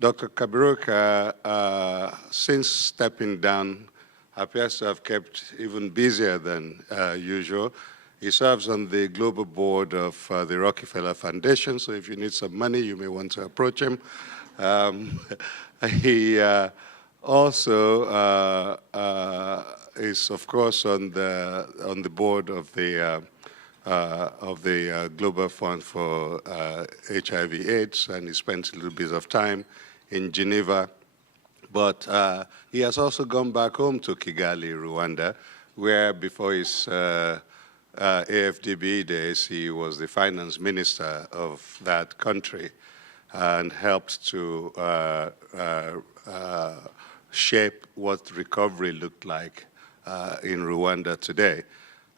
Dr. Kaberuka, since stepping down, appears to have kept even busier than usual. He serves on the global board of the Rockefeller Foundation, so if you need some money, you may want to approach him. He also is, of course, on the board of the Global Fund for HIV/AIDS, and he spent a little bit of time in Geneva. But he has also gone back home to Kigali, Rwanda, where before his AFDB days, he was the finance minister of that country and helped to shape what recovery looked like in Rwanda today.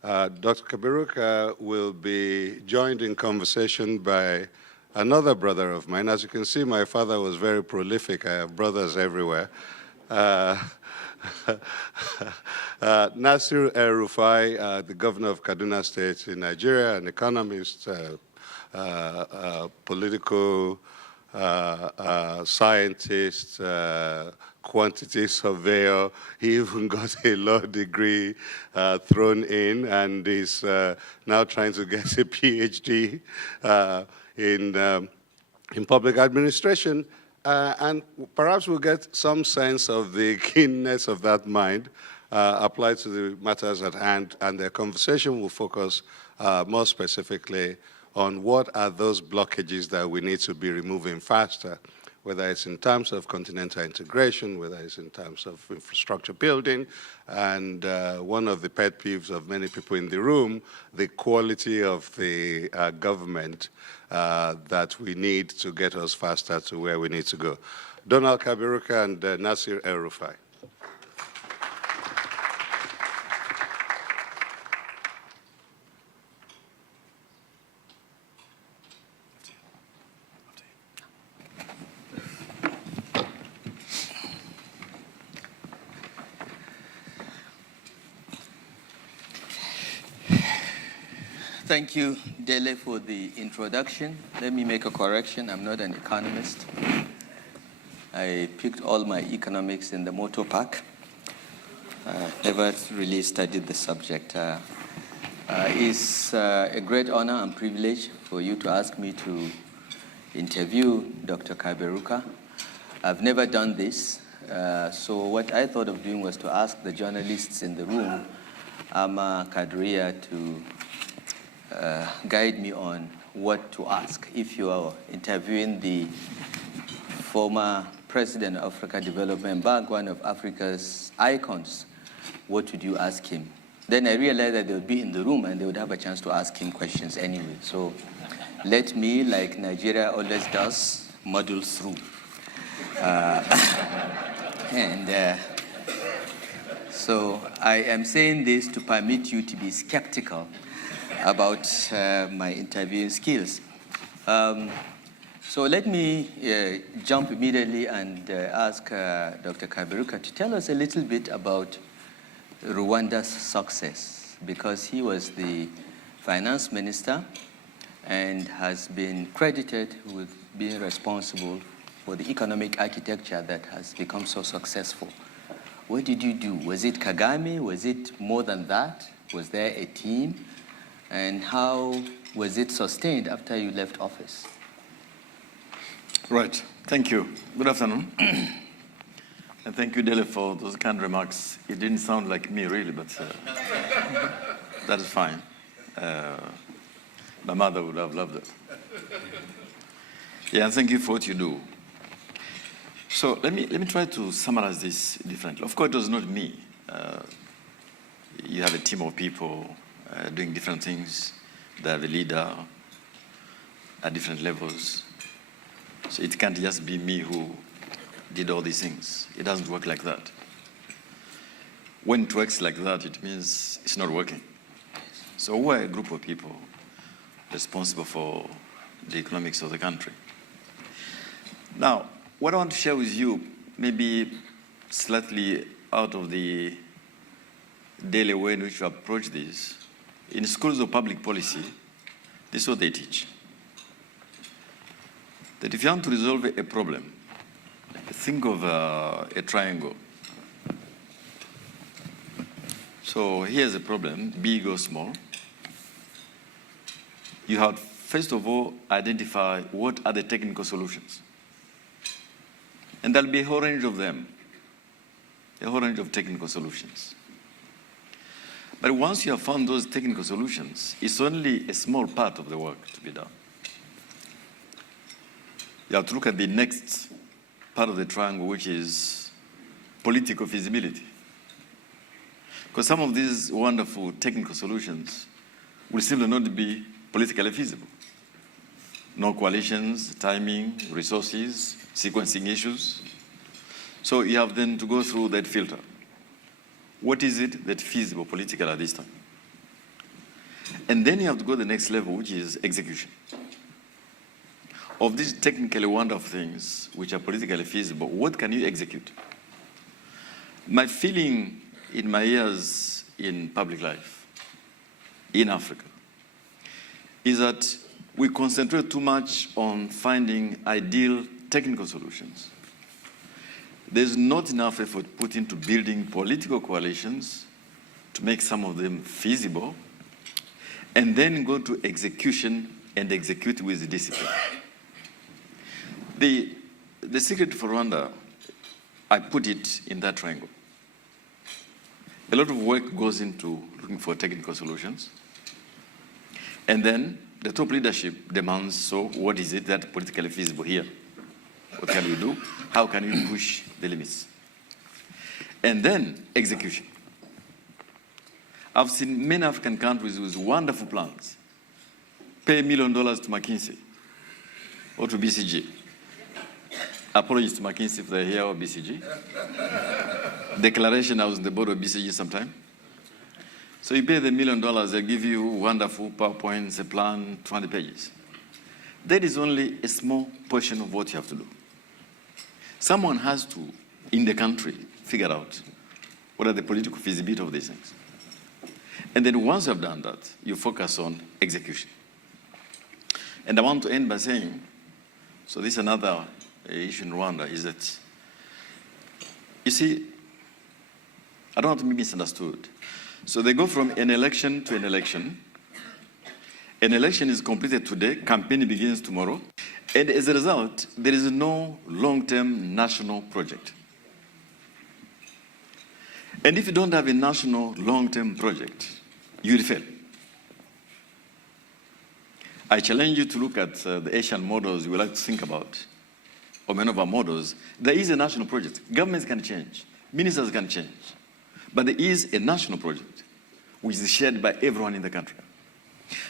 Dr. Kaberuka will be joined in conversation by another brother of mine. As you can see, my father was very prolific. I have brothers everywhere. Nasir El-Rufai, the governor of Kaduna State in Nigeria, an economist, political scientist, quantity surveyor. He even got a law degree thrown in, and is now trying to get a PhD in public administration. And perhaps we'll get some sense of the keenness of that mind applied to the matters at hand, and the conversation will focus more specifically on what are those blockages that we need to be removing faster, whether it's in terms of continental integration, whether it's in terms of infrastructure building, and one of the pet peeves of many people in the room, the quality of the government that we need to get us faster to where we need to go. Donald Kaberuka and Nasir El-Rufai. Thank you, Dele, for the introduction. Let me make a correction. I'm not an economist. I picked all my economics in the motor park. Never really studied the subject. It's a great honor and privilege for you to ask me to interview Dr. Kaberuka. I've never done this. So what I thought of doing was to ask the journalists in the room, Ama Kadria, to guide me on what to ask. If you are interviewing the former president of Africa Development Bank, one of Africa's icons, what would you ask him? Then I realized that they would be in the room and they would have a chance to ask him questions anyway. So let me, like Nigeria always does, muddle through. So I am saying this to permit you to be skeptical about my interviewing skills. So let me jump immediately and ask Dr. Kaberuka to tell us a little bit about Rwanda's success, because he was the finance minister and has been credited with being responsible for the economic architecture that has become so successful. What did you do? Was it Kagame? Was it more than that? Was there a team? And how was it sustained after you left office? Right. Thank you. Good afternoon. And thank you, Dele, for those kind remarks. It didn't sound like me, really, but that is fine. My mother would have loved it. Yeah, and thank you for what you do. So let me try to summarize this differently. Of course, it was not me. You have a team of people doing different things. They have a leader at different levels. So it can't just be me who did all these things. It doesn't work like that. When it works like that, it means it's not working. So we're a group of people responsible for the economics of the country. Now, what I want to share with you, maybe slightly out of the daily way in which you approach this, in schools of public policy, this is what they teach. That if you want to resolve a problem, think of a triangle. So here's a problem, big or small. You have, first of all, identify what are the technical solutions. And there'll be a whole range of them, a whole range of technical solutions. But once you have found those technical solutions, it's only a small part of the work to be done. You have to look at the next part of the triangle, which is political feasibility. Because some of these wonderful technical solutions will simply not be politically feasible. No coalitions, timing, resources, sequencing issues. So you have then to go through that filter. What is it that's feasible politically at this time? And then you have to go to the next level, which is execution. Of these technically wonderful things, which are politically feasible, what can you execute? My feeling in my years in public life, in Africa, is that we concentrate too much on finding ideal technical solutions. There's not enough effort put into building political coalitions to make some of them feasible, and then go to execution and execute with discipline. The secret for Rwanda, I put it in that triangle. A lot of work goes into looking for technical solutions. And then the top leadership demands, so what is it that's politically feasible here? What can we do? How can we push the limits? And then execution. I've seen many African countries with wonderful plans. Pay $1 million to McKinsey or to BCG. Apologies to McKinsey if they're here, or BCG. Declaration, I was on the board of BCG sometime. So you pay the $1 million, they give you wonderful PowerPoints, a plan, 20 pages. That is only a small portion of what you have to do. Someone has to, in the country, figure out what are the political feasibility of these things. And then once you have done that, you focus on execution. And I want to end by saying, so this is another issue in Rwanda, is that, you see, I don't want to be misunderstood. So they go from an election to an election. An election is completed today, campaign begins tomorrow, and as a result, there is no long-term national project. And if you don't have a national long-term project, you will fail. I challenge you to look at the Asian models we like to think about, or many of our models. There is a national project. Governments can change, ministers can change, but there is a national project which is shared by everyone in the country.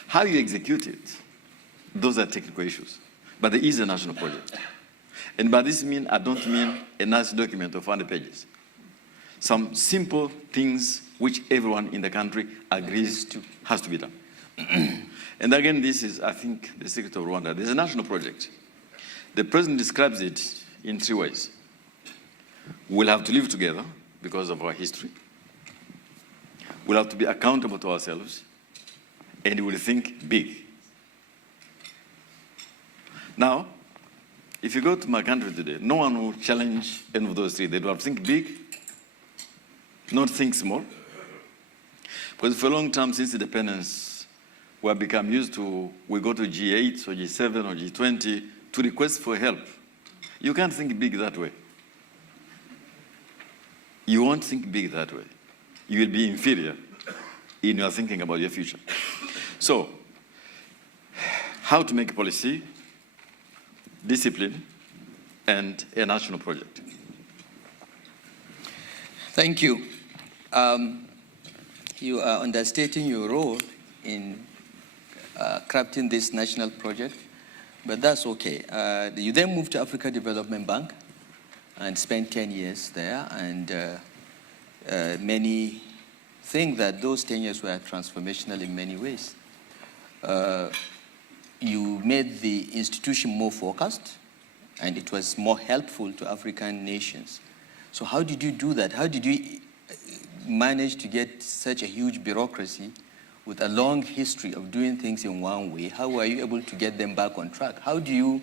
How you execute it, those are technical issues, but there is a national project. And by this I don't mean a nice document of 100 pages. Some simple things which everyone in the country agrees to has to be done. And again, this is, I think, the secret of Rwanda. There's a national project. The president describes it in 3 ways. We'll have to live together because of our history. We'll have to be accountable to ourselves, and we'll think big. Now, if you go to my country today, no one will challenge any of those 3. They will have to think big, not think small. Because for a long time since independence, we have become used to, we go to G8 or G7 or G20 to request for help. You can't think big that way. You won't think big that way. You will be inferior in your thinking about your future. So, how to make policy, discipline, and a national project. Thank you. You are understating your role in crafting this national project, but that's okay. You then moved to Africa Development Bank and spent 10 years there, and many think that those 10 years were transformational in many ways. You made the institution more focused, and it was more helpful to African nations. So how did you do that? How did you manage to get such a huge bureaucracy with a long history of doing things in one way? How were you able to get them back on track? How do you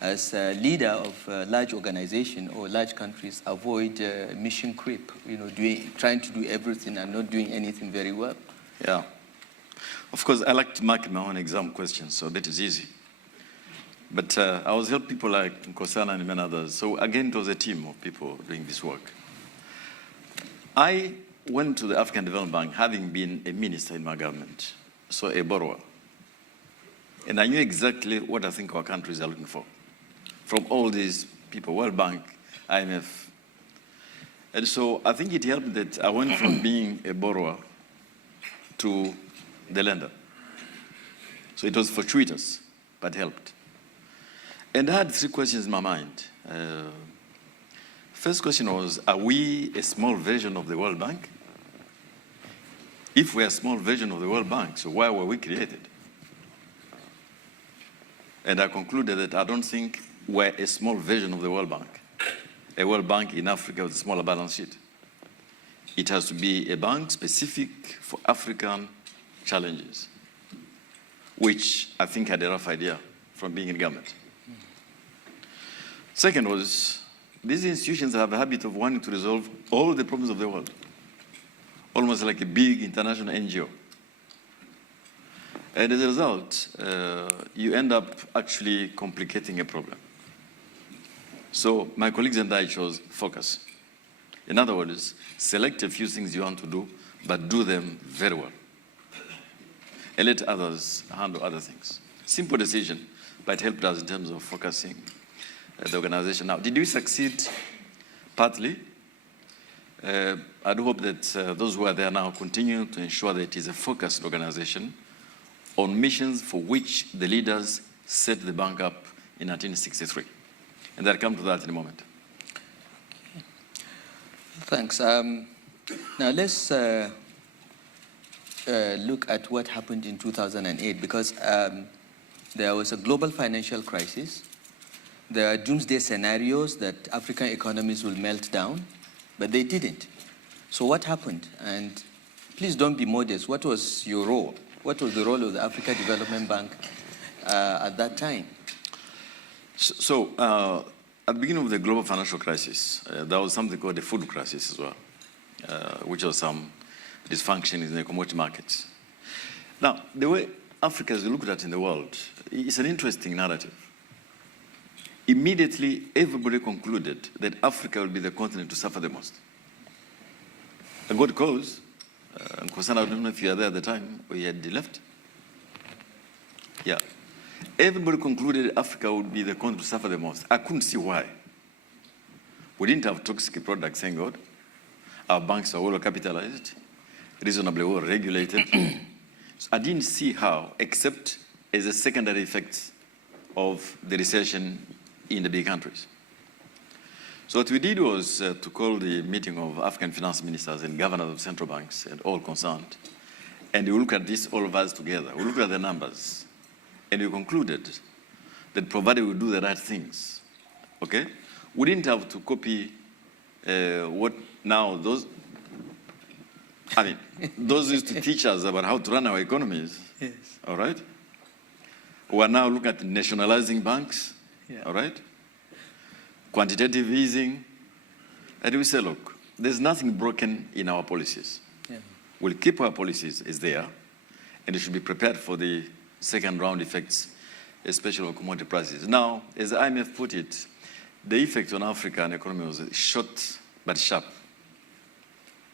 as a leader of a large organization or large countries, avoid mission creep, trying to do everything and not doing anything very well? Yeah. Of course, I like to mark my own exam questions, so that is easy. But I was helping people like Nkosana and many others. So again, it was a team of people doing this work. I went to the African Development Bank having been a minister in my government, so a borrower. And I knew exactly what I think our countries are looking for from all these people, World Bank, IMF. And so I think it helped that I went from being a borrower to the lender. So it was fortuitous, but helped. And I had three questions in my mind. First question was, are we a small version of the World Bank? If we're a small version of the World Bank, so why were we created? And I concluded that I don't think we're a small version of the World Bank. A World Bank in Africa with a smaller balance sheet. It has to be a bank specific for African challenges, which I think I had a rough idea from being in government. Second was, these institutions have a habit of wanting to resolve all the problems of the world, almost like a big international NGO. And as a result, you end up actually complicating a problem. So my colleagues and I chose focus. In other words, select a few things you want to do, but do them very well. And let others handle other things. Simple decision, but it helped us in terms of focusing the organization. Now, did we succeed? Partly. I do hope that those who are there now continue to ensure that it is a focused organization on missions for which the leaders set the bank up in 1963. And I'll come to that in a moment. Okay. Thanks. Now let's look at what happened in 2008, because there was a global financial crisis. There are doomsday scenarios that African economies will melt down, but they didn't. So what happened? And please don't be modest. What was your role? What was the role of the Africa Development Bank at that time? So at the beginning of the global financial crisis, there was something called the food crisis as well, which was some dysfunction in the commodity markets. Now, the way Africa is looked at in the world, it's an interesting narrative. Immediately, everybody concluded that Africa will be the continent to suffer the most. A good cause. Nkosana, I don't know if you were there at the time, or you had left. Yeah. Everybody concluded Africa would be the continent to suffer the most. I couldn't see why. We didn't have toxic products, thank God. Our banks are well capitalized, reasonably well regulated. So I didn't see how, except as a secondary effect of the recession in the big countries. So what we did was to call the meeting of African finance ministers and governors of central banks and all concerned. And we looked at this, all of us together. We looked at the numbers. And we concluded that provided we do the right things, okay, we didn't have to copy what now those used to teach us about how to run our economies, Yes. all right? We are now looking at nationalizing banks, Yeah. all right? Quantitative easing. And we say, look, there's nothing broken in our policies. Yeah. We'll keep our policies as they are, and we should be prepared for the second round effects, especially on commodity prices. Now, as the IMF put it, the effect on African economy was short but sharp,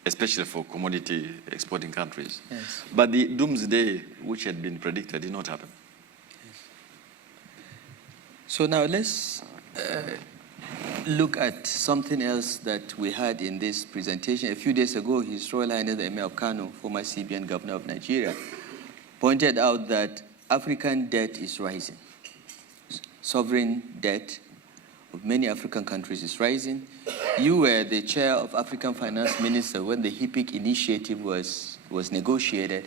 especially for commodity exporting countries. Yes. But the doomsday, which had been predicted, did not happen. Yes. So now let's look at something else that we had in this presentation. A few days ago, His Royal Highness the Emir of Kano, former CBN Governor of Nigeria, pointed out that African debt is rising. Sovereign debt of many African countries is rising. You were the chair of African Finance Minister when the HIPIC initiative was negotiated,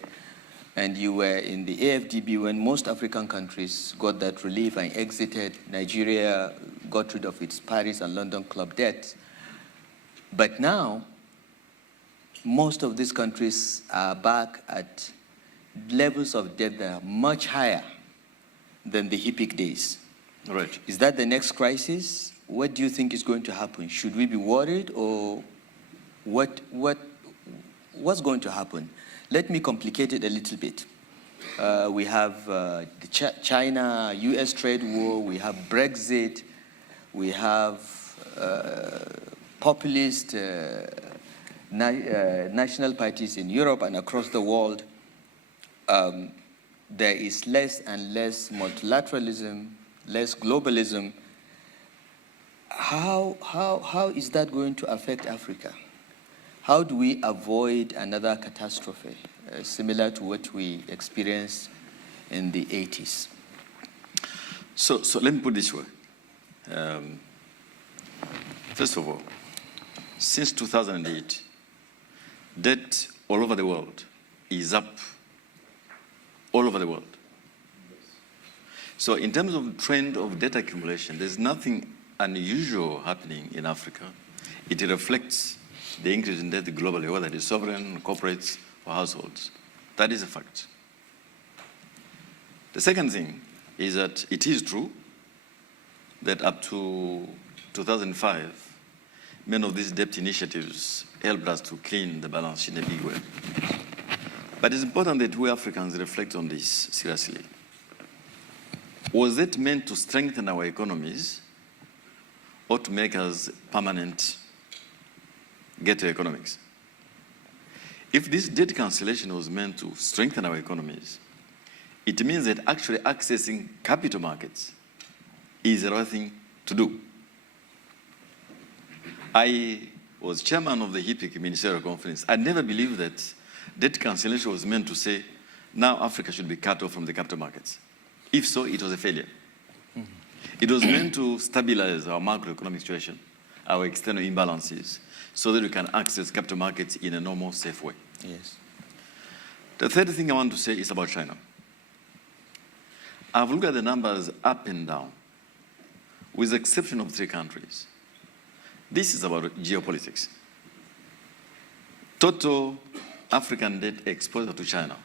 and you were in the AFDB when most African countries got that relief and exited. Nigeria got rid of its Paris and London club debt. But now, most of these countries are back at levels of debt that are much higher than the HIPIC days. Right. Is that the next crisis? What do you think is going to happen? Should we be worried, or what's going to happen? Let me complicate it a little bit. We have the China-US trade war, we have Brexit, we have populist national parties in Europe and across the world. There is less and less multilateralism, less globalism. How is that going to affect Africa? How do we avoid another catastrophe similar to what we experienced in the 80s? So let me put it this way. First of all, since 2008, debt all over the world is up all over the world. So in terms of trend of debt accumulation, there's nothing unusual happening in Africa. It reflects the increase in debt globally, whether it is sovereign, corporates, or households. That is a fact. The second thing is that it is true that up to 2005, many of these debt initiatives helped us to clean the balance sheet in a big way. But it's important that we Africans reflect on this seriously. Was it meant to strengthen our economies or to make us permanent ghetto economics? If this debt cancellation was meant to strengthen our economies, it means that actually accessing capital markets is the right thing to do. I was chairman of the HIPC Ministerial Conference. I never believed that debt cancellation was meant to say, now Africa should be cut off from the capital markets. If so, it was a failure. Mm-hmm. It was meant to stabilize our macroeconomic situation, our external imbalances, so that we can access capital markets in a normal, safe way. Yes. The third thing I want to say is about China. I've looked at the numbers up and down, with the exception of 3 countries. This is about geopolitics. Total African debt exposure to China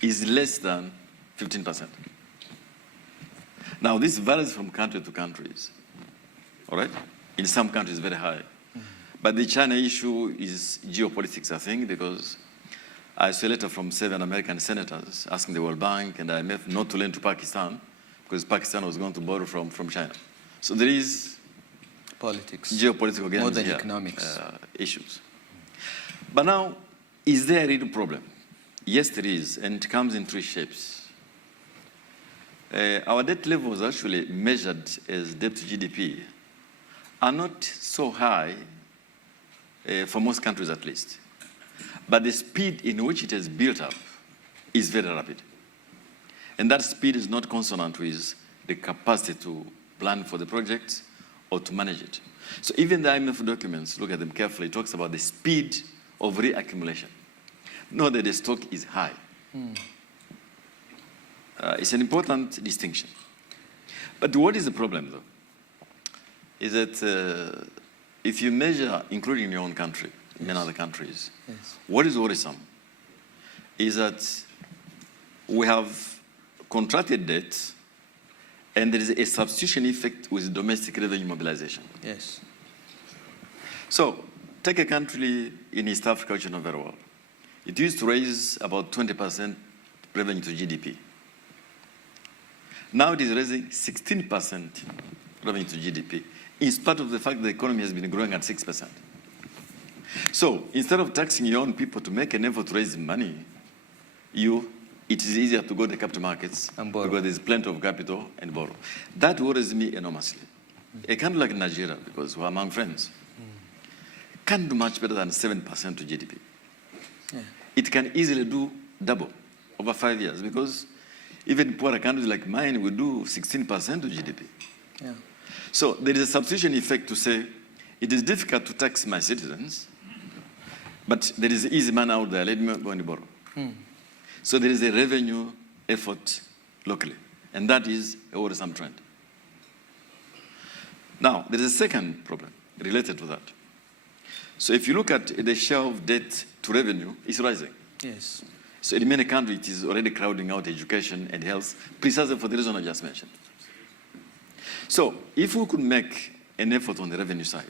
is less than 15%. Now, this varies from country to countries, all right? In some countries, very high. Mm-hmm. But the China issue is geopolitics, I think, because I saw a letter from 7 American senators asking the World Bank and IMF not to lend to Pakistan because Pakistan was going to borrow from China. So there is politics, geopolitical games more than here, economics issues. But now, is there a real problem? Yes, there is, and it comes in 3 shapes. Our debt levels, actually measured as debt to GDP, are not so high for most countries at least. But the speed in which it has built up is very rapid. And that speed is not consonant with the capacity to plan for the project or to manage it. So even the IMF documents, look at them carefully, it talks about the speed of reaccumulation. Not that the stock is high. It's an important distinction. But what is the problem, though? Is that if you measure, including your own country, in many other countries, what is worrisome is that we have contracted debt and there is a substitution effect with domestic revenue mobilization. Yes. So, take a country in East Africa, which you know very well. It used to raise about 20% revenue to GDP. Now it is raising 16% revenue to GDP, in spite of the fact that the economy has been growing at 6%. So instead of taxing your own people to make an effort to raise money, it is easier to go to the capital markets because there's plenty of capital and borrow. That worries me enormously. A country like Nigeria, because we're among friends, can't do much better than 7% to GDP. Yeah. It can easily do double over 5 years because even poorer countries like mine will do 16% to GDP. Yeah. So there is a substitution effect to say, it is difficult to tax my citizens, but there is an easy man out there, let me go and borrow. So there is a revenue effort locally, and that is a worrisome trend. Now, there is a second problem related to that. So if you look at the share of debt to revenue, it's rising. Yes. So in many countries, it is already crowding out education and health, precisely for the reason I just mentioned. So if we could make an effort on the revenue side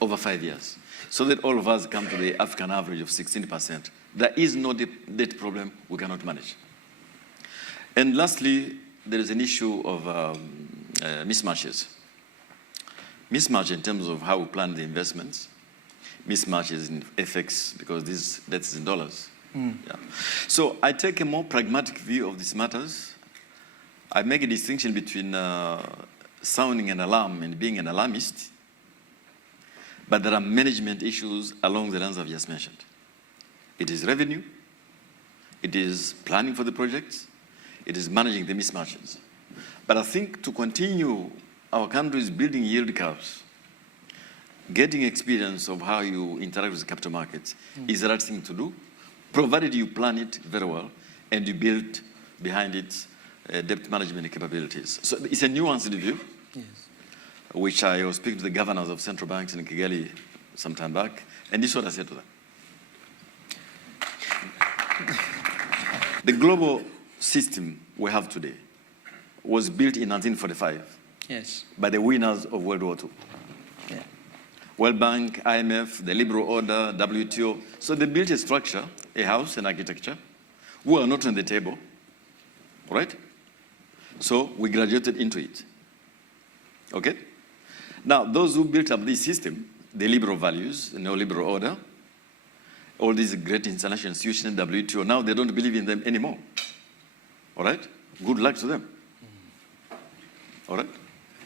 over 5 years, so that all of us come to the African average of 16%, there is no debt problem we cannot manage. And lastly, there is an issue of mismatches. Mismatch in terms of how we plan the investments, mismatches in FX, because this debt is in dollars. Yeah. So I take a more pragmatic view of these matters. I make a distinction between sounding an alarm and being an alarmist, but there are management issues along the lines I've just mentioned. It is revenue, it is planning for the projects, it is managing the mismatches. But I think to continue our countries building yield curves, getting experience of how you interact with the capital markets is the right thing to do, provided you plan it very well and you build behind it debt management capabilities. So it's a nuanced view, yes, which I was speaking to the governors of central banks in Kigali some time back, and this is what I said to them. The global system we have today was built in 1945, yes, by the winners of World War II. Yeah. World Bank, IMF, the liberal order, WTO. So they built a structure, a house, an architecture. We are not on the table, right? So we graduated into it, okay? Now, those who built up this system, the liberal values, the neoliberal order, all these great international institutions, WTO, now they don't believe in them anymore, all right? Good luck to them, all right?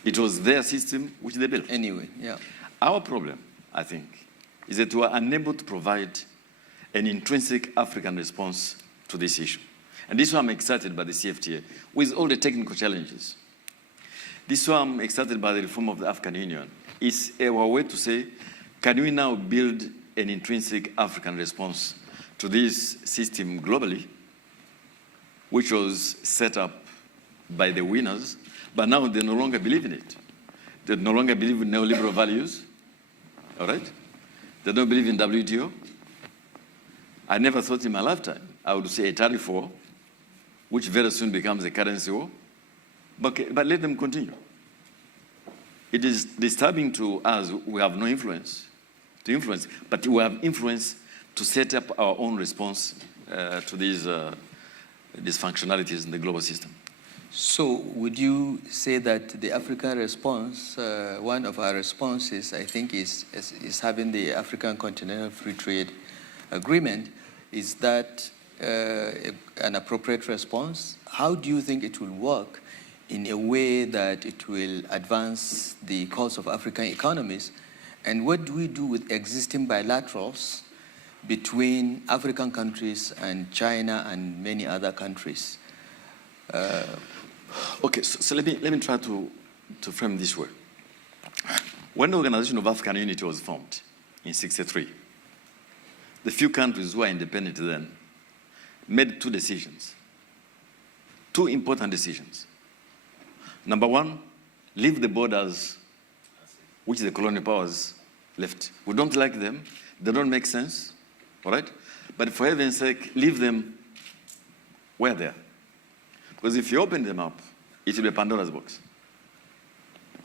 It was their system which they built. Anyway, yeah. Our problem, I think, is that we are unable to provide an intrinsic African response to this issue. And this is why I'm excited by the CFTA, with all the technical challenges. This is why I'm excited by the reform of the African Union. It's our way to say, can we now build an intrinsic African response to this system globally, which was set up by the winners, but now they no longer believe in it. They no longer believe in neoliberal values, all right? They don't believe in WTO. I never thought in my lifetime I would say a tariff war, which very soon becomes a currency war, but let them continue. It is disturbing to us. We have no influence to influence, but we have influence to set up our own response to these dysfunctionalities in the global system. So would you say that the African response, one of our responses, I think, is having the African Continental Free Trade Agreement? Is that an appropriate response? How do you think it will work in a way that it will advance the cause of African economies? And what do we do with existing bilaterals between African countries and China and many other countries? Okay, so let me try to frame this way. When the Organization of African Unity was formed in '63, the few countries who were independent then made two decisions, two important decisions. Number one, leave the borders which the colonial powers left. We don't like them, they don't make sense, all right? But for heaven's sake, leave them where they are. Because if you open them up, it will be a Pandora's box.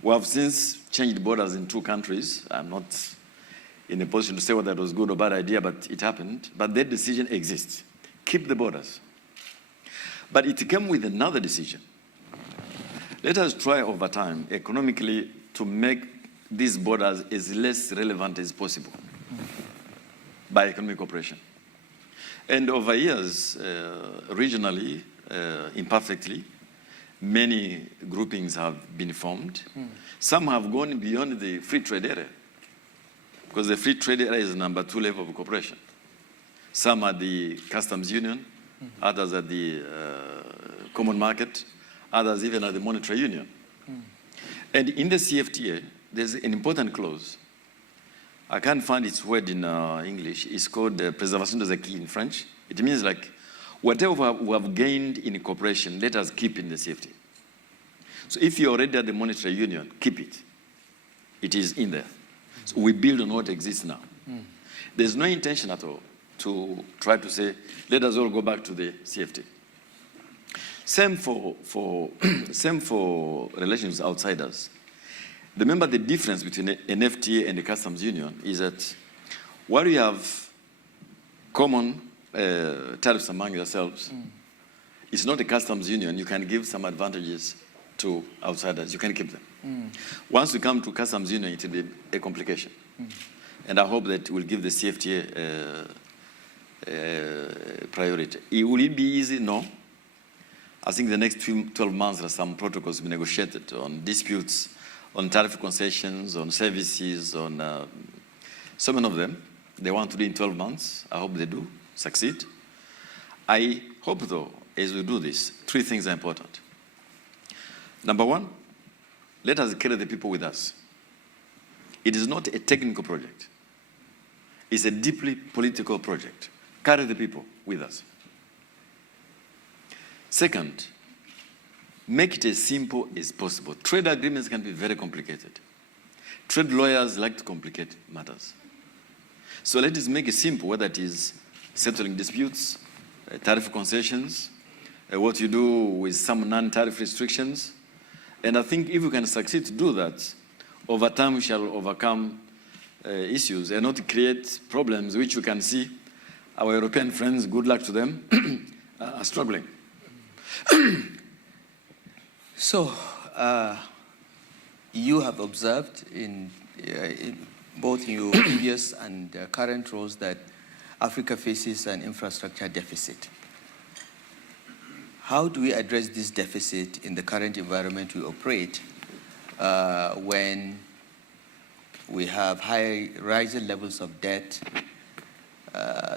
We have since changed borders in two countries. I'm not in a position to say whether that was a good or bad idea, but it happened. But that decision exists. Keep the borders. But it came with another decision. Let us try over time, economically, to make these borders as less relevant as possible by economic cooperation. And over years, regionally, imperfectly, many groupings have been formed. Some have gone beyond the free trade area, because the free trade area is the number 2 level of cooperation. Some are the customs union, others are the common market, others even are the monetary union. And in the CFTA, there's an important clause. I can't find its word in English. It's called préservation des acquis in French. It means like, whatever we have gained in cooperation, let us keep in the CFTA. So if you're already at the monetary union, keep it. It is in there. So we build on what exists now. There's no intention at all to try to say, let us all go back to the CFTA. Same same for relations with outsiders. Remember the difference between an FTA and a customs union is that while you have common tariffs among yourselves, it's not a customs union. You can give some advantages to outsiders. You can keep them. Once we come to customs union, it will be a complication. And I hope that we'll give the CFTA priority. Will it be easy? No. I think the next 12 months there are some protocols to be negotiated on disputes, on tariff concessions, on services, on so many of them. They want to do in 12 months. I hope they do succeed. I hope, though, as we do this, 3 things are important. Number 1, let us carry the people with us. It is not a technical project. It's a deeply political project. Carry the people with us. Second, make it as simple as possible. Trade agreements can be very complicated. Trade lawyers like to complicate matters. So let us make it simple, whether it is settling disputes, tariff concessions, what you do with some non-tariff restrictions. And I think if we can succeed to do that, over time we shall overcome issues and not create problems which we can see our European friends, good luck to them, are struggling. So, you have observed in both in your previous and current roles that Africa faces an infrastructure deficit. How do we address this deficit in the current environment we operate when we have rising levels of debt,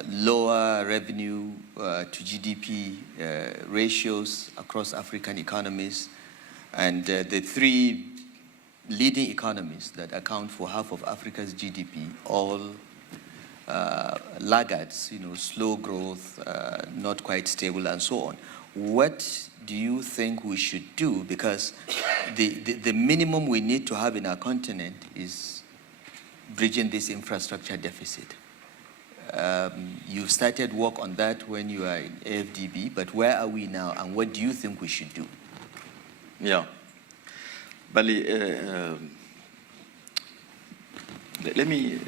lower revenue to GDP ratios across African economies, and the 3 leading economies that account for half of Africa's GDP, all laggards, slow growth, not quite stable, and so on. What do you think we should do? Because the minimum we need to have in our continent is bridging this infrastructure deficit. You started work on that when you were in AFDB, but where are we now, and what do you think we should do? Yeah. Bali, let me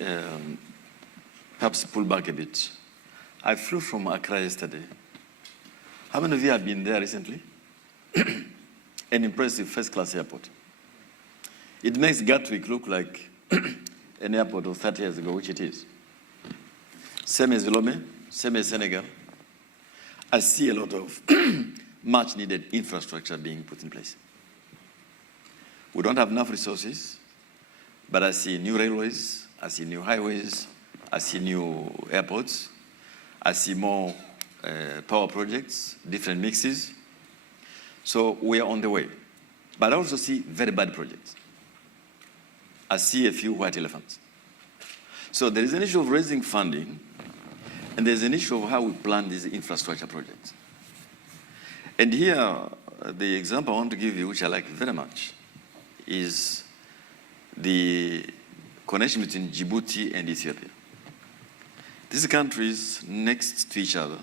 perhaps pull back a bit. I flew from Accra yesterday. How many of you have been there recently? An impressive first-class airport. It makes Gatwick look like an airport of 30 years ago, which it is. Same as Lomé, same as Senegal. I see a lot of much-needed infrastructure being put in place. We don't have enough resources, but I see new railways, I see new highways, I see new airports, I see more power projects, different mixes. So we are on the way. But I also see very bad projects. I see a few white elephants. So there is an issue of raising funding, and there's an issue of how we plan these infrastructure projects. And here, the example I want to give you, which I like very much, is the connection between Djibouti and Ethiopia. These countries next to each other,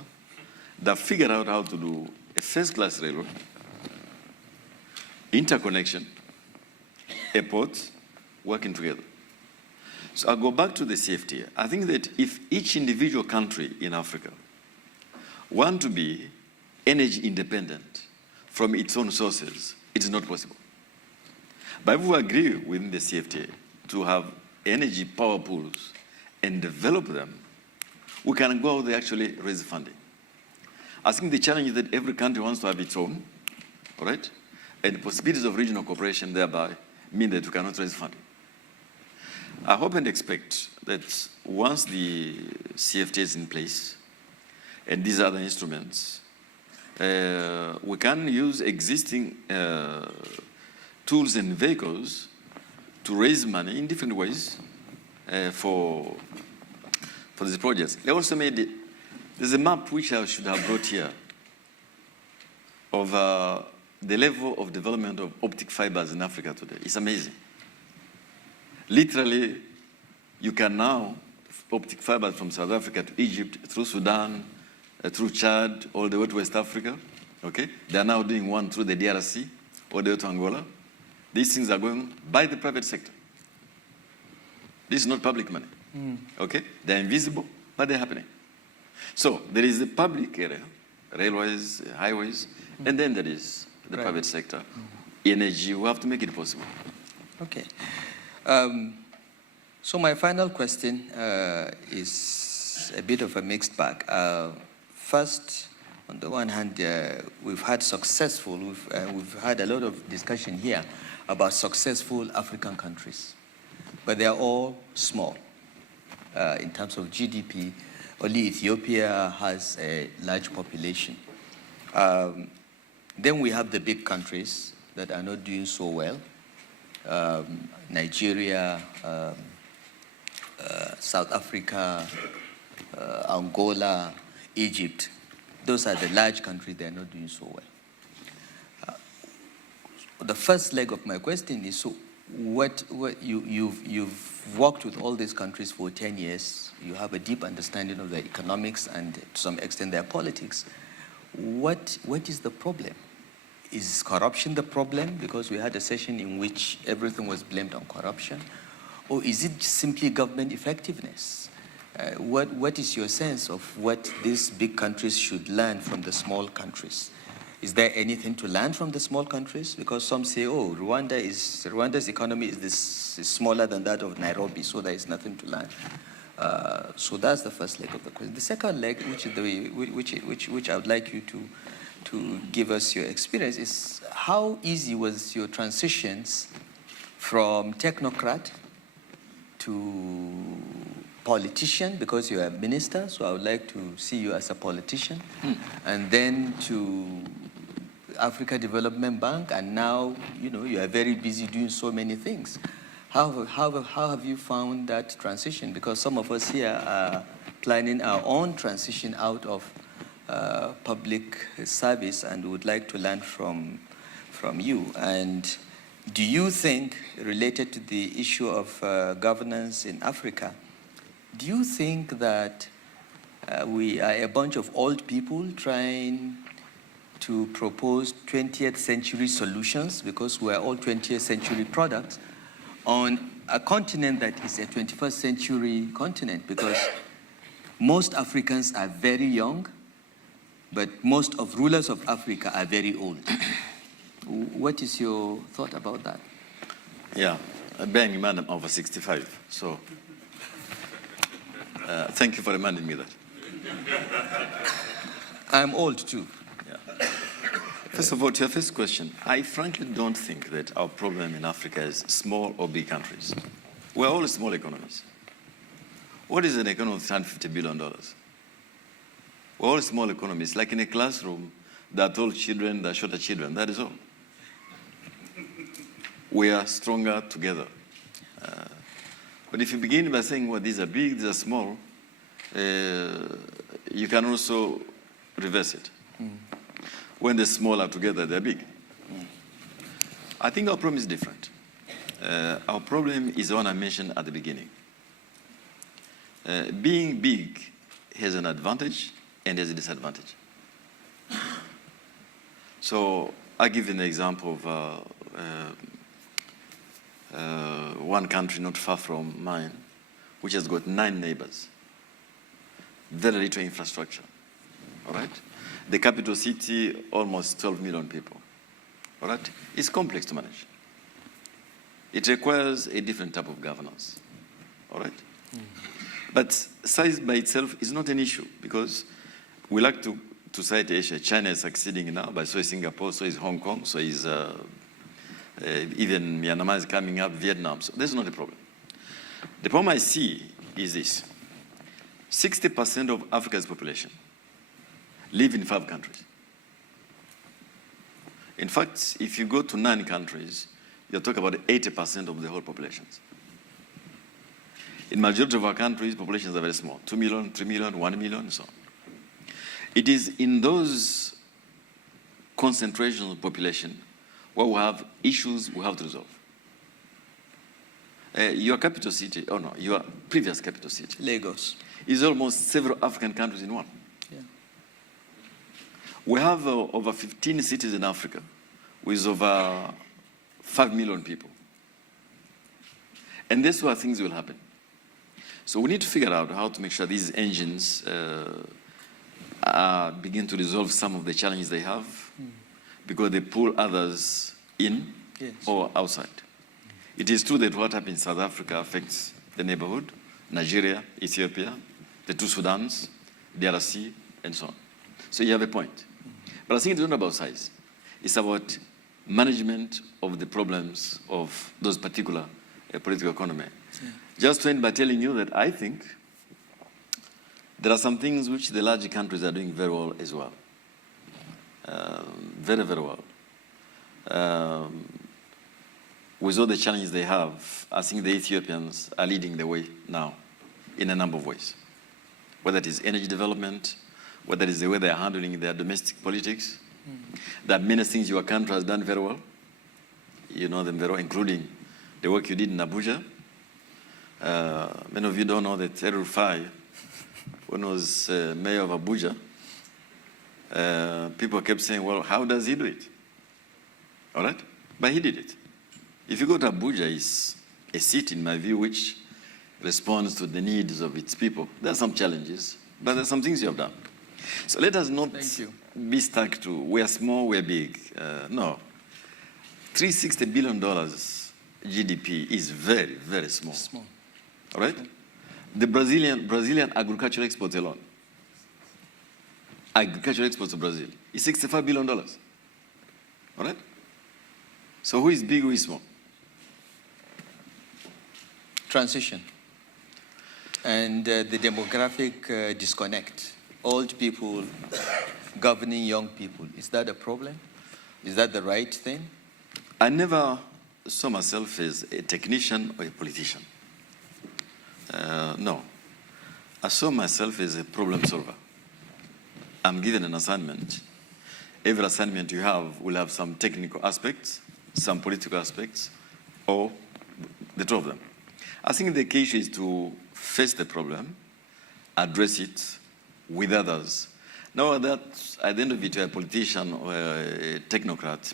they figured out how to do a first-class railroad, interconnection, airports, working together. So I'll go back to the CFTA. I think that if each individual country in Africa want to be energy independent from its own sources, it is not possible. But if we agree within the CFTA to have energy power pools and develop them, we can go out there actually raise funding. I think the challenge is that every country wants to have its own, all right? And the possibilities of regional cooperation thereby mean that we cannot raise funding. I hope and expect that once the CFTA is in place and these other instruments, we can use existing tools and vehicles to raise money in different ways for these projects. They also made there's a map which I should have brought here of the level of development of optic fibers in Africa today. It's amazing. Literally, you can now optic fibers from South Africa to Egypt, through Sudan, through Chad, all the way to West Africa. Okay? They are now doing one through the DRC or the way to Angola. These things are going by the private sector. This is not public money. Okay? They're invisible, but they're happening. So there is the public area, railways, highways, and then there is the private sector. Energy, we have to make it possible. Okay. So my final question is a bit of a mixed bag. First, on the one hand, we've had a lot of discussion here about successful African countries, but they are all small. In terms of GDP, only Ethiopia has a large population. Then we have the big countries that are not doing so well. Nigeria, South Africa, Angola, Egypt. Those are the large countries that are not doing so well. The first leg of my question is, so you've worked with all these countries for 10 years. You have a deep understanding of their economics and to some extent their politics. What is the problem? Is corruption the problem? Because we had a session in which everything was blamed on corruption. Or is it simply government effectiveness? What is your sense of what these big countries should learn from the small countries? Is there anything to learn from the small countries? Because some say, oh, Rwanda's economy is smaller than that of Nairobi, so there is nothing to learn. So that's the first leg of the question. The second leg, which I would like you to give us your experience, is how easy was your transitions from technocrat to politician, because you're a minister, so I would like to see you as a politician, and then to Africa Development Bank, and now you are very busy doing so many things. How have you found that transition? Because some of us here are planning our own transition out of public service and would like to learn from you. And do you think, related to the issue of governance in Africa, do you think that we are a bunch of old people trying to propose 20th century solutions, because we're all 20th century products, on a continent that is a 21st century continent? Because most Africans are very young, but most of rulers of Africa are very old. What is your thought about that? Yeah, bearing in mind I'm over 65, so thank you for reminding me that. I'm old too. Yeah. First of all, to your first question, I frankly don't think that our problem in Africa is small or big countries. We're all small economies. What is an economy of $150 billion? We're all small economies. Like in a classroom, there are tall children, there are shorter children. That is all. We are stronger together. But if you begin by saying, well, these are big, these are small, you can also reverse it. When the small are together, they're big. I think our problem is different. Our problem is the one I mentioned at the beginning. Being big has an advantage and has a disadvantage. So I'll give you an example of one country not far from mine, which has got 9 neighbors, very little infrastructure, all right? The capital city, almost 12 million people, all right? It's complex to manage. It requires a different type of governance, all right? But size by itself is not an issue, because we like to cite Asia. China is succeeding now, but so is Singapore, so is Hong Kong, so is even Myanmar is coming up, Vietnam. So there's not a problem. The problem I see is this. 60% of Africa's population live in 5 countries. In fact, if you go to 9 countries, you're talking about 80% of the whole populations. In majority of our countries, populations are very small, 2 million, 3 million, 1 million, and so on. It is in those concentrations of population where we have issues we have to resolve. Your capital city, your previous capital city, Lagos, is almost several African countries in one. Yeah. We have over 15 cities in Africa with over 5 million people. And that's where things will happen. So we need to figure out how to make sure these engines begin to resolve some of the challenges they have, because they pull others in or outside. It is true that what happened in South Africa affects the neighborhood, Nigeria, Ethiopia, the two Sudans, DRC, and so on. So you have a point. But I think it's not about size. It's about management of the problems of those particular political economy. Yeah. Just to end by telling you that I think there are some things which the large countries are doing very well as well. Very, very well. With all the challenges they have, I think the Ethiopians are leading the way now in a number of ways. Whether it is energy development, whether it is the way they are handling their domestic politics. There are many things your country has done very well. You know them very well, including the work you did in Abuja. Many of you don't know that El-Rufai, when he was mayor of Abuja, people kept saying, well, how does he do it? All right? But he did it. If you go to Abuja, it's a city, in my view, which responds to the needs of its people. There are some challenges, but there are some things you have done. So let us not be stuck to, we're small, we're big. No. $360 billion GDP is very, very small. All right? The Brazilian agricultural exports alone, agricultural exports to Brazil, is $65 billion. All right? So who is big, who is small? Transition. And the demographic disconnect. Old people governing young people. Is that a problem? Is that the right thing? I never saw myself as a technician or a politician. No. I saw myself as a problem solver. I'm given an assignment. Every assignment you have will have some technical aspects, some political aspects, or the two of them. I think the key issue is to face the problem, address it with others. Now that at the end of it, you're a politician or a technocrat,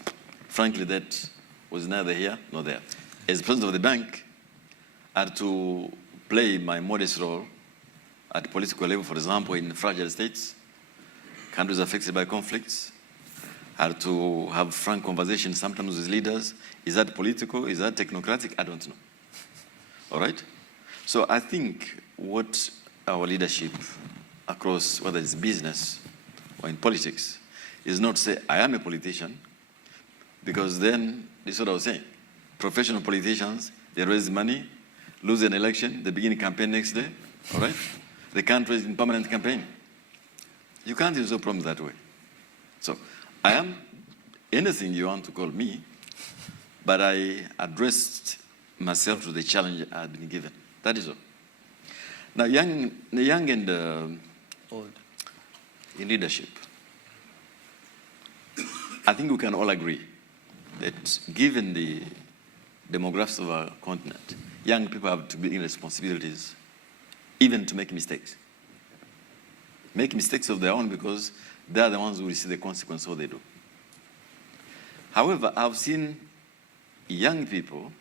frankly, that was neither here nor there. As president of the bank, I had to play my modest role at political level, for example, in fragile states, countries affected by conflicts. I had to have frank conversations sometimes with leaders. Is that political? Is that technocratic? I don't know. All right? So I think what our leadership across, whether it's business or in politics, is not to say, I am a politician, because then, this is what I was saying. Professional politicians, they raise money, lose an election, they begin a campaign next day, all right? The country is in permanent campaign. You can't resolve problems that way. So I am anything you want to call me, but I addressed myself to the challenge I had been given. That is all. Now, young and old in leadership, I think we can all agree that given the demographics of our continent, young people have to be in responsibilities, even to make mistakes. Make mistakes of their own because they are the ones who will see the consequence of what they do. However, I've seen young people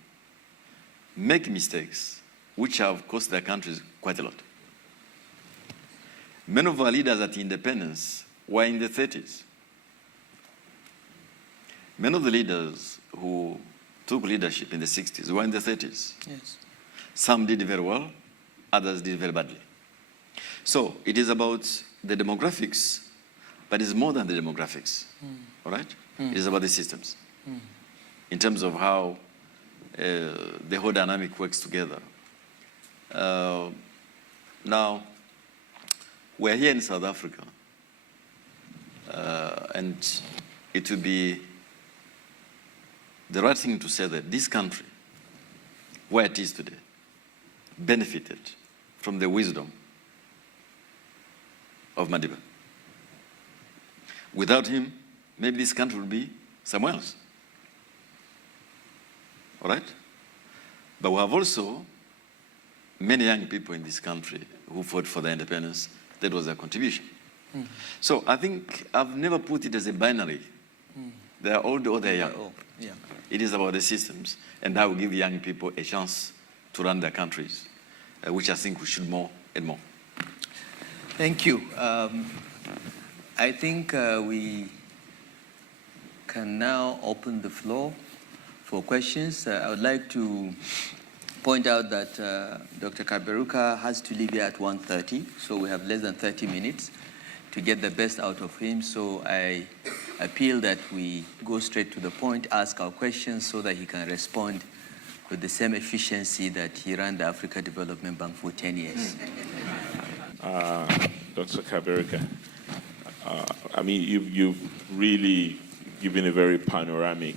make mistakes which have cost their countries quite a lot. Many of our leaders at independence were in their 30s. Many of the leaders who took leadership in the 60s were in their 30s. Yes. Some did very well, others did very badly. So it is about the demographics, but it's more than the demographics, all right? It is about the systems in terms of how the whole dynamic works together. Now, we're here in South Africa, and it would be the right thing to say that this country, where it is today, benefited from the wisdom of Madiba. Without him, maybe this country would be somewhere else. All right? But we have also many young people in this country who fought for their independence. That was their contribution. So I think I've never put it as a binary. They are old or they are young. Oh, yeah. It is about the systems, and that will give young people a chance to run their countries, which I think we should more and more. Thank you. I think we can now open the floor for questions. I would like to point out that Dr. Kaberuka has to leave here at 1:30, so we have less than 30 minutes to get the best out of him. So I appeal that we go straight to the point, ask our questions so that he can respond with the same efficiency that he ran the Africa Development Bank for 10 years. Dr. Kaberuka, I mean, you've really given a very panoramic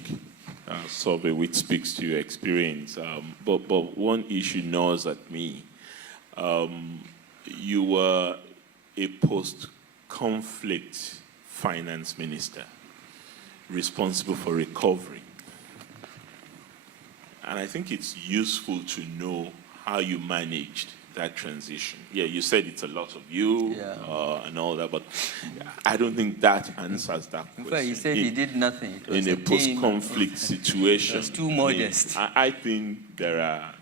survey which speaks to your experience. But one issue gnaws at me. You were a post-conflict finance minister responsible for recovery. And I think it's useful to know how you managed that transition. Yeah, you said it's a lot of you and all that, but I don't think that answers that question. In fact, he said he did nothing. It was in a post-conflict situation. It was too modest. I think there are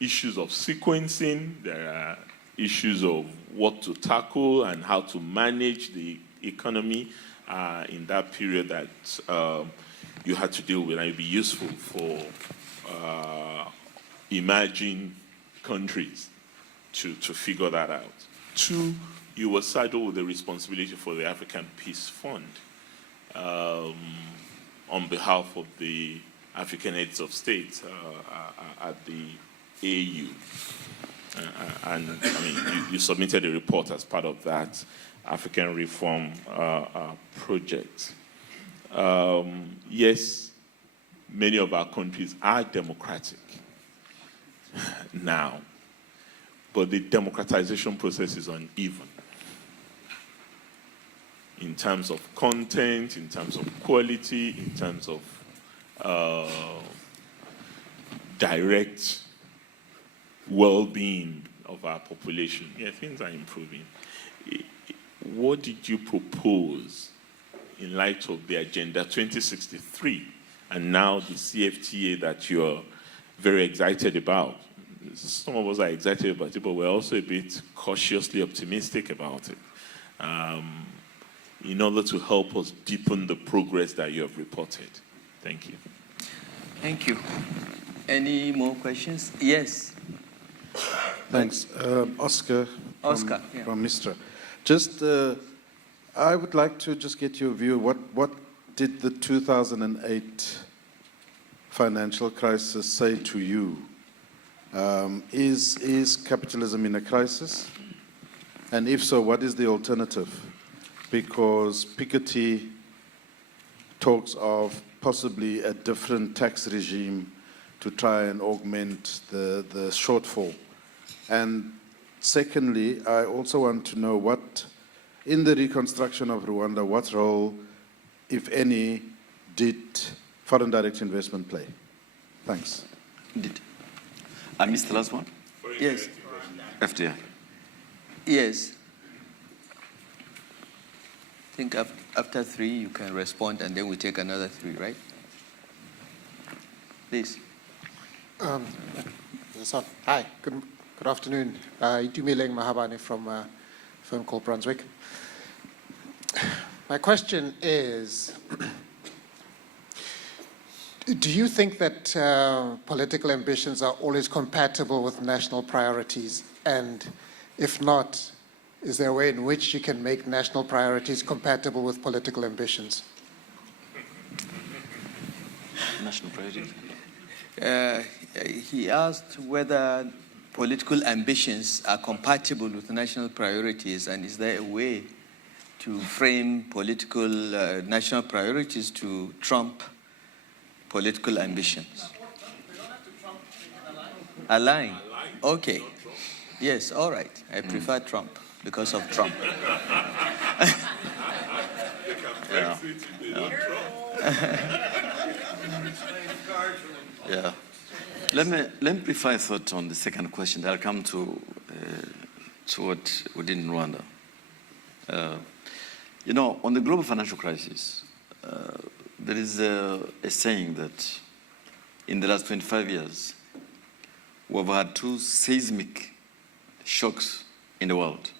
issues of sequencing, there are issues of what to tackle and how to manage the economy in that period that you had to deal with, and it'd be useful for emerging countries to figure that out. Two, you were saddled with the responsibility for the African Peace Fund on behalf of the African heads of state at the AU. And I mean, you submitted a report as part of that African Reform project. Yes, many of our countries are democratic now, but the democratization process is uneven in terms of content, in terms of quality, in terms of direct well-being of our population. Yeah, things are improving. What did you propose in light of the Agenda 2063 and now the CFTA that you're very excited about? Some of us are excited about it, but we're also a bit cautiously optimistic about it, in order to help us deepen the progress that you have reported. Thank you. Thank you. Any more questions? Yes. Thanks. Oscar from Mistra. Just, I would like to just get your view. What did the 2008 financial crisis say to you? Is capitalism in a crisis? And if so, what is the alternative? Because Piketty talks of possibly a different tax regime to try and augment the shortfall. And secondly, I also want to know what, in the reconstruction of Rwanda, what role, if any, did foreign direct investment play? Thanks. I missed the last one? Yes. FDI. Yes. I think after three, you can respond, and then we take another three, right? Please. Hi, good afternoon. Idumileng Mahabane from a firm called Brunswick. My question is, do you think that political ambitions are always compatible with national priorities? And if not, is there a way in which you can make national priorities compatible with political ambitions? National priorities? He asked whether political ambitions are compatible with national priorities, and is there a way to frame political national priorities to trump political ambitions? Align. Okay. Yes, all right. I prefer Trump because of Trump. Yeah. Yeah. Let me amplify a thought on the second question. I'll come to what we did in Rwanda. You know, on the global financial crisis, there is a saying that in the last 25 years, we've had 2 seismic shocks in the world,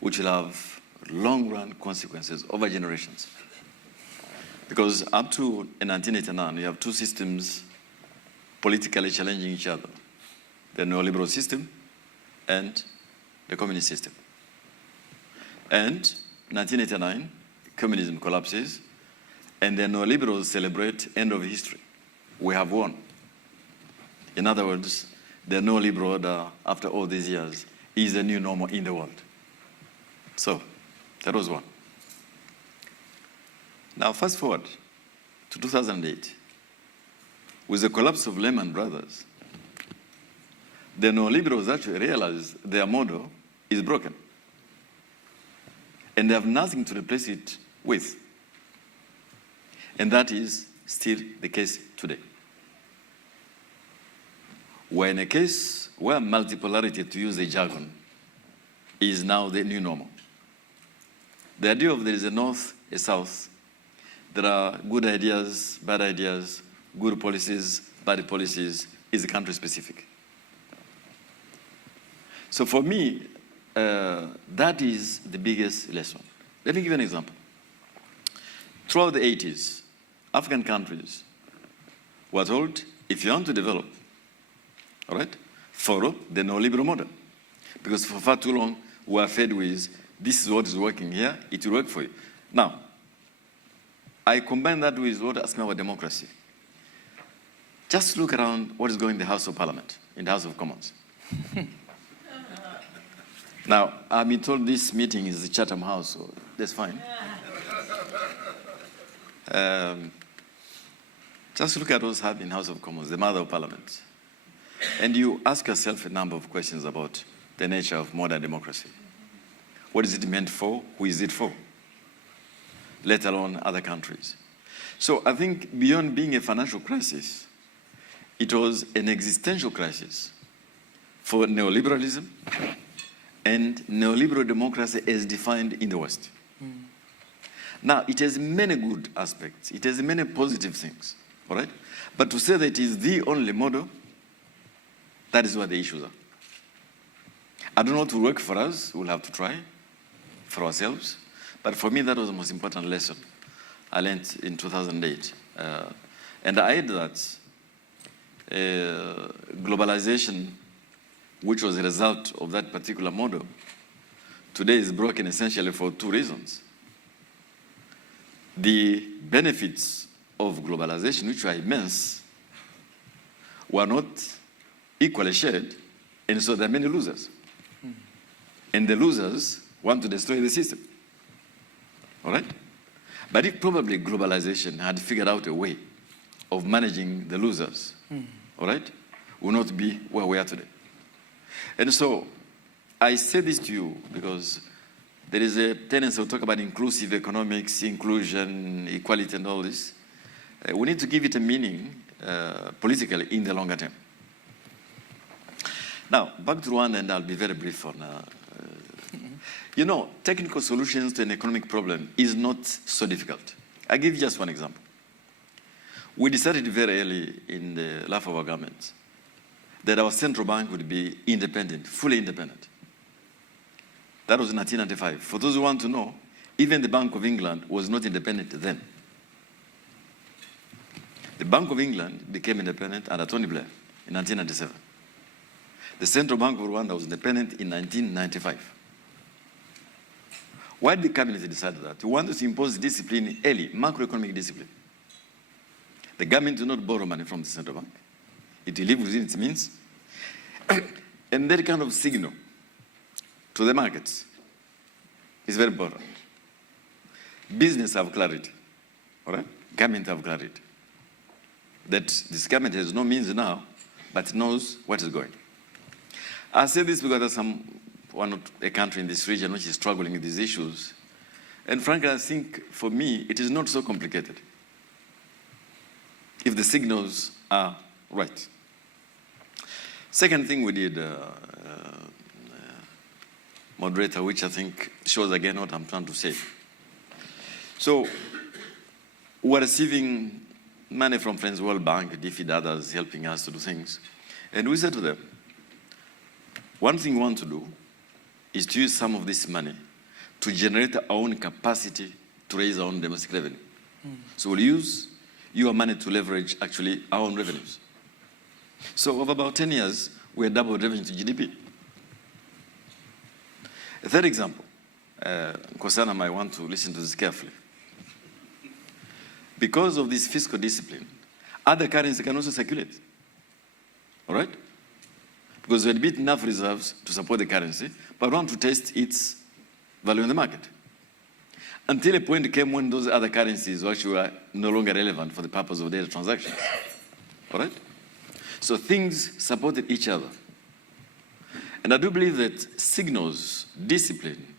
which will have long-run consequences over generations. Because up to 1989, you have 2 systems politically challenging each other: the neoliberal system and the communist system. And 1989, communism collapses, and the neoliberals celebrate end of history. We have won. In other words, the neoliberal order, after all these years, is the new normal in the world. So, that was one. Now, fast forward to 2008. With the collapse of Lehman Brothers, the neoliberals actually realized their model is broken. And they have nothing to replace it with. And that is still the case today. We're in a case where multipolarity, to use a jargon, is now the new normal. The idea of there is a north, a south, there are good ideas, bad ideas, good policies, bad policies, is country specific. So for me, that is the biggest lesson. Let me give you an example. Throughout the 80s, Afghan countries were told, if you want to develop, all right, follow the neoliberal model. Because for far too long, we are fed with, this is what is working here, it will work for you. Now, I combine that with what asks me about democracy. Just look around what is going in the House of Parliament, in the House of Commons. Now, I've been told this meeting is the Chatham House, so that's fine. Just look at what's happening in the House of Commons, the mother of Parliament. And you ask yourself a number of questions about the nature of modern democracy. What is it meant for? Who is it for? Let alone other countries. So I think beyond being a financial crisis, it was an existential crisis for neoliberalism and neoliberal democracy as defined in the West. Now, it has many good aspects. It has many positive things, all right? But to say that it is the only model, that is where the issues are. I don't know what will work for us. We'll have to try for ourselves. But for me, that was the most important lesson I learned in 2008. And I add that globalization, which was a result of that particular model, today is broken essentially for 2 reasons. The benefits of globalization, which are immense, were not equally shared, and so there are many losers. And the losers want to destroy the system. All right? But if probably globalization had figured out a way of managing the losers, all right, we will not be where we are today. And so I say this to you because there is a tendency to talk about inclusive economics, inclusion, equality, and all this. We need to give it a meaning politically in the longer term. Now, back to Rwanda, and I'll be very brief on you know, technical solutions to an economic problem is not so difficult. I'll give you just one example. We decided very early in the life of our government that our central bank would be independent, fully independent. That was in 1995. For those who want to know, even the Bank of England was not independent then. The Bank of England became independent under Tony Blair in 1997. The Central Bank of Rwanda was independent in 1995. Why did the cabinet decide that? We wanted to impose discipline early, macroeconomic discipline. The government did not borrow money from the central bank. It will live within its means. And that kind of signal to the markets is very important. Business have clarity, all right? Government have clarity. That this government has no means now, but knows what is going. I say this because there's a country in this region which is struggling with these issues. And frankly, I think for me, it is not so complicated if the signals are right. Second thing we did, moderator, which I think shows again what I'm trying to say. So we're receiving money from Friends World Bank, DFID, others helping us to do things. And we said to them, one thing we want to do is to use some of this money to generate our own capacity to raise our own domestic revenue. So we'll use your money to leverage actually our own revenues. So over about 10 years, we doubled revenue to GDP. A third example, Kosana might want to listen to this carefully. Because of this fiscal discipline, other currencies can also circulate. All right? Because we had built enough reserves to support the currency, but we want to test its value in the market. Until a point came when those other currencies actually were no longer relevant for the purpose of data transactions. All right? So things supported each other. And I do believe that signals, discipline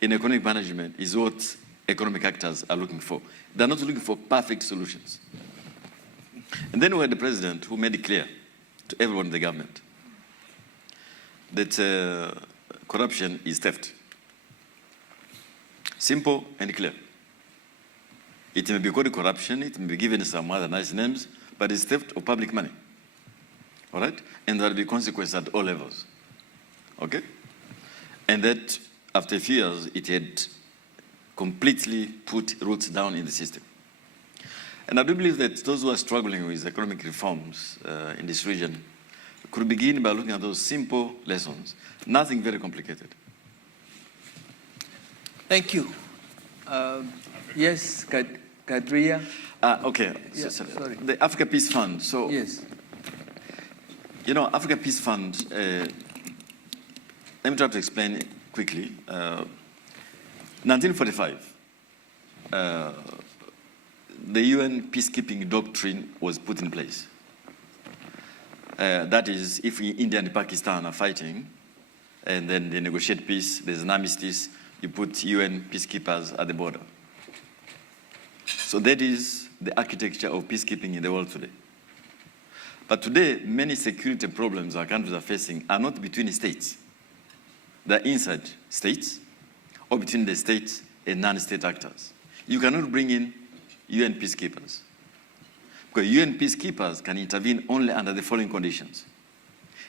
in economic management is what economic actors are looking for. They're not looking for perfect solutions. And then we had the president who made it clear to everyone in the government that corruption is theft. Simple and clear. It may be called corruption, it may be given some other nice names, but it's theft of public money. All right? And there will be consequences at all levels. Okay? And that after a few years, it had completely put roots down in the system. And I do believe that those who are struggling with economic reforms in this region could begin by looking at those simple lessons, nothing very complicated. Thank you. Yes, Kadria. Okay, Yeah, so, sorry. The Africa Peace Fund. So, Yes. you know, Africa Peace Fund, let me try to explain it quickly. 1945, the UN peacekeeping doctrine was put in place. That is, if India and Pakistan are fighting, and then they negotiate peace, there's an armistice, you put UN peacekeepers at the border. So that is the architecture of peacekeeping in the world today. But today, many security problems our countries are facing are not between states. They're inside states or between the states and non-state actors. You cannot bring in UN peacekeepers. Because UN peacekeepers can intervene only under the following conditions.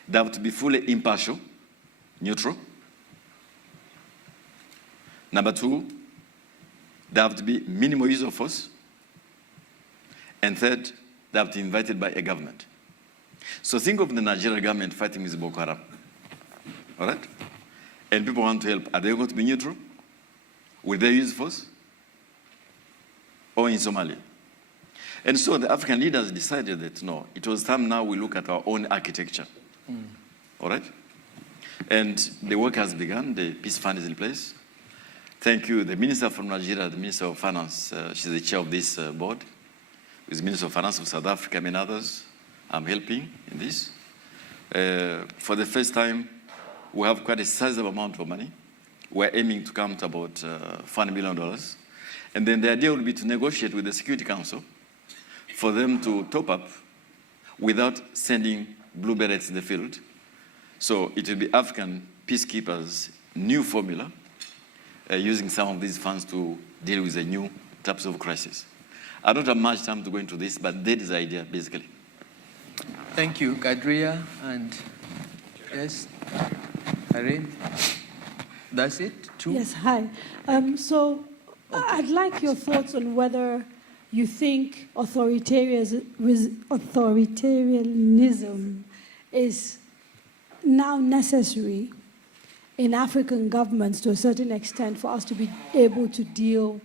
They have to be fully impartial, neutral. Number two, they have to be minimal use of force. And third, they have to be invited by a government. So think of the Nigerian government fighting with Boko Haram. All right? And people want to help. Are they going to be neutral? Will they use force? Or in Somalia? And so the African leaders decided that, no, it was time now we look at our own architecture. All right? And the work has begun. The peace fund is in place. Thank you. The minister from Nigeria, the minister of finance, she's the chair of this board. With the minister of finance of South Africa and others, I'm helping in this. For the first time, we have quite a sizable amount of money. We're aiming to come to about $400 million. And then the idea would be to negotiate with the Security Council for them to top up without sending blue berets in the field. So it will be African peacekeepers' new formula, using some of these funds to deal with the new types of crisis. I don't have much time to go into this, but that is the idea, basically. Thank you, Kadria. And yes, Irene. That's it? Two? Yes, hi. I'd like your thoughts on whether you think authoritarianism is now necessary in African governments to a certain extent for us to be able to deal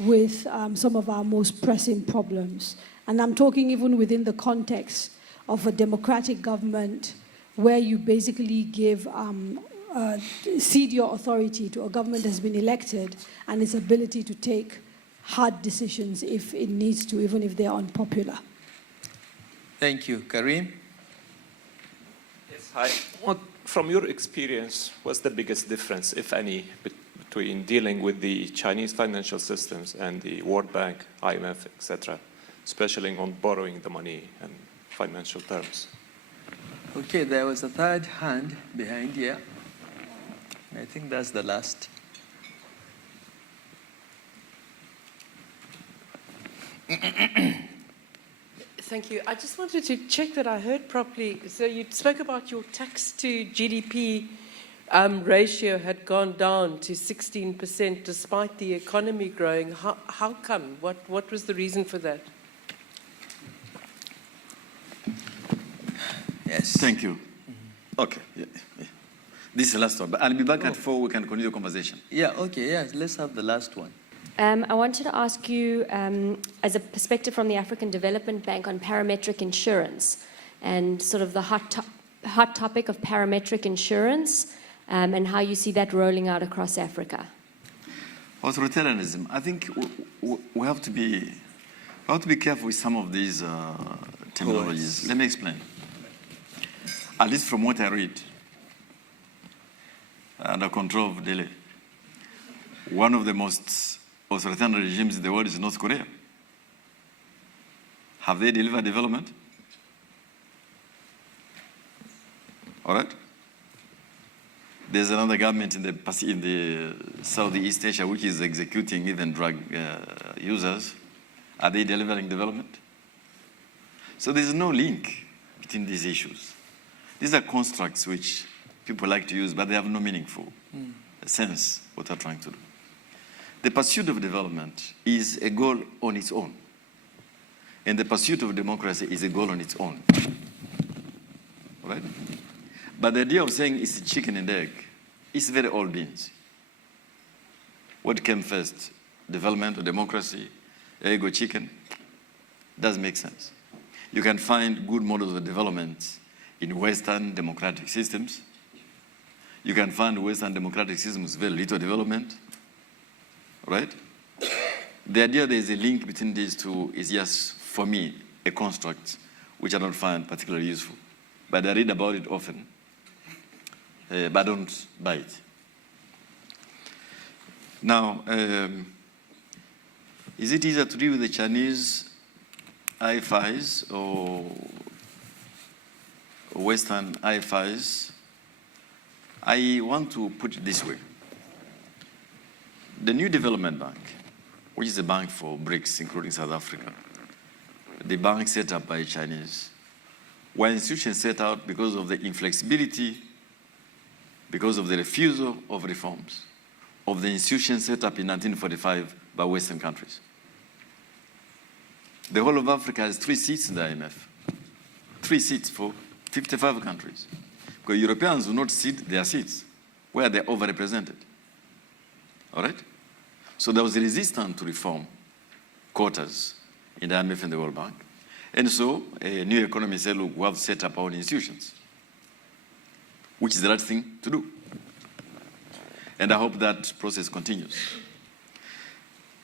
with some of our most pressing problems. And I'm talking even within the context of a democratic government where you basically give cede your authority to a government that has been elected and its ability to take hard decisions if it needs to, even if they're unpopular. Thank you. Karim? Yes, hi. From your experience, what's the biggest difference, if any, between dealing with the Chinese financial systems and the World Bank, IMF, etc., especially on borrowing the money and financial terms? Okay, there was a third hand behind here. I think that's the last. Thank you. I just wanted to check that I heard properly. So you spoke about your tax to GDP ratio had gone down to 16% despite the economy growing. How come? What was the reason for that? Yes. Thank you. Okay. Yeah. This is the last one, but I'll be back at 4. We can continue the conversation. Yeah, okay, yes. Let's have the last one. I wanted to ask you, as a perspective from the African Development Bank, on parametric insurance and sort of the hot topic of parametric insurance and how you see that rolling out across Africa. Authoritarianism. I think we have to be careful with some of these terminologies. Let me explain. At least from what I read, under control of Delhi, one of the most authoritarian regimes in the world is North Korea. Have they delivered development? All right. There's another government in the Southeast Asia which is executing even drug users. Are they delivering development? So there's no link between these issues. These are constructs which people like to use, but they have no meaningful sense what they're trying to do. The pursuit of development is a goal on its own. And the pursuit of democracy is a goal on its own. Right? But the idea of saying it's a chicken and egg is very old beans. What came first? Development or democracy? Egg or chicken? Doesn't make sense. You can find good models of development in Western democratic systems. You can find Western democratic systems with very little development. Right? The idea there is a link between these two is just, for me, a construct which I don't find particularly useful. But I read about it often, but I don't buy it. Now, is it easier to deal with the Chinese IFIs or Western IFIs? I want to put it this way. The new development bank, which is a bank for BRICS, including South Africa, the bank set up by Chinese, were institutions set out because of the inflexibility, because of the refusal of reforms of the institutions set up in 1945 by Western countries. The whole of Africa has 3 seats in the IMF, 3 seats for 55 countries. Because Europeans do not cede their seats where they're overrepresented. All right? So there was a resistance to reform quotas in the IMF and the World Bank. And so a new economy said, look, we have set up our own institutions, which is the right thing to do. And I hope that process continues.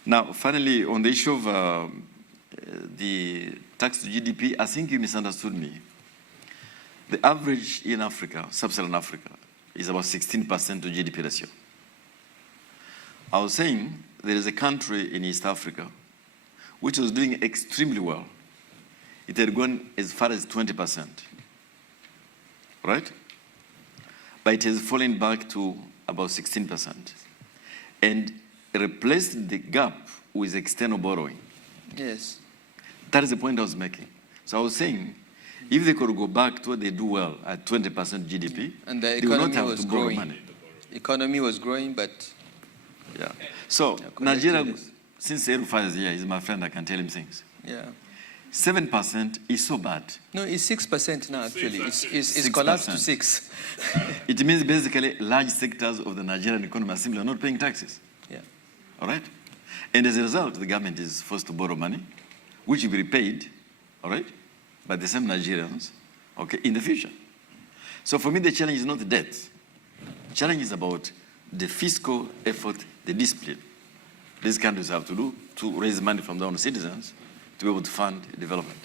Now, finally, on the issue of the tax to GDP, I think you misunderstood me. The average in Africa, sub-Saharan Africa, is about 16% to GDP ratio. I was saying there is a country in East Africa which was doing extremely well. It had gone as far as 20%, right? But it has fallen back to about 16% and replaced the gap with external borrowing. Yes. That is the point I was making. So I was saying, if they could go back to what they do well at 20% GDP, and the they would not economy have was to borrow growing. money. The economy was growing, but Yeah. So Yeah, Nigeria, yes. since El-Rufai is here, he's my friend, I can tell him things. yeah. 7% is so bad. No, it's 6% now, actually. It's 6%. collapsed to 6. It means basically large sectors of the Nigerian economy are simply not paying taxes. Yeah. All right? And as a result, the government is forced to borrow money, which will be repaid, all right, by the same Nigerians, okay, in the future. So for me, the challenge is not the debt. The challenge is about the fiscal effort, the discipline these countries have to do to raise money from their own citizens to be able to fund development.